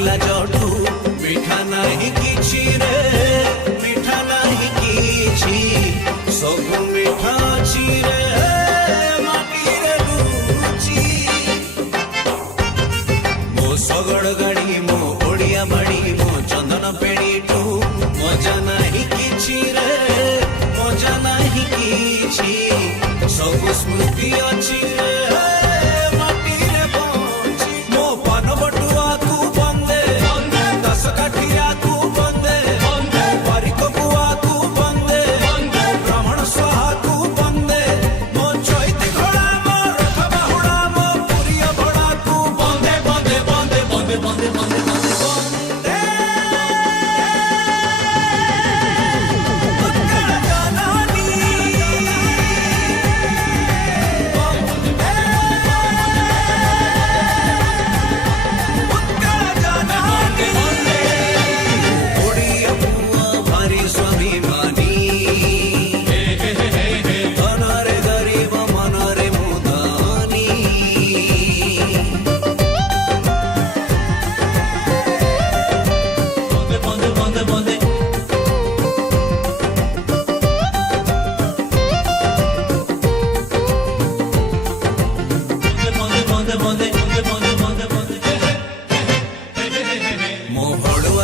बांधिला जठू मिठा नहीं किछि रे मिठा नहीं किछि सब मिठा अछि रे माटी रे लुचि मो सगड़ गाड़ी मो ओडिया बाड़ी मो चंदन पेड़ीठू मजा नहीं किछि रे मजा नहीं किछि सब स्मृति अछि रे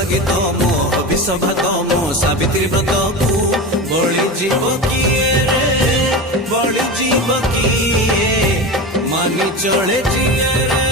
गीत मो हबिषभात मो सावित्री व्रत को बड़ी जीव किए रे बड़ी जीव किए मानी चले जिए रे।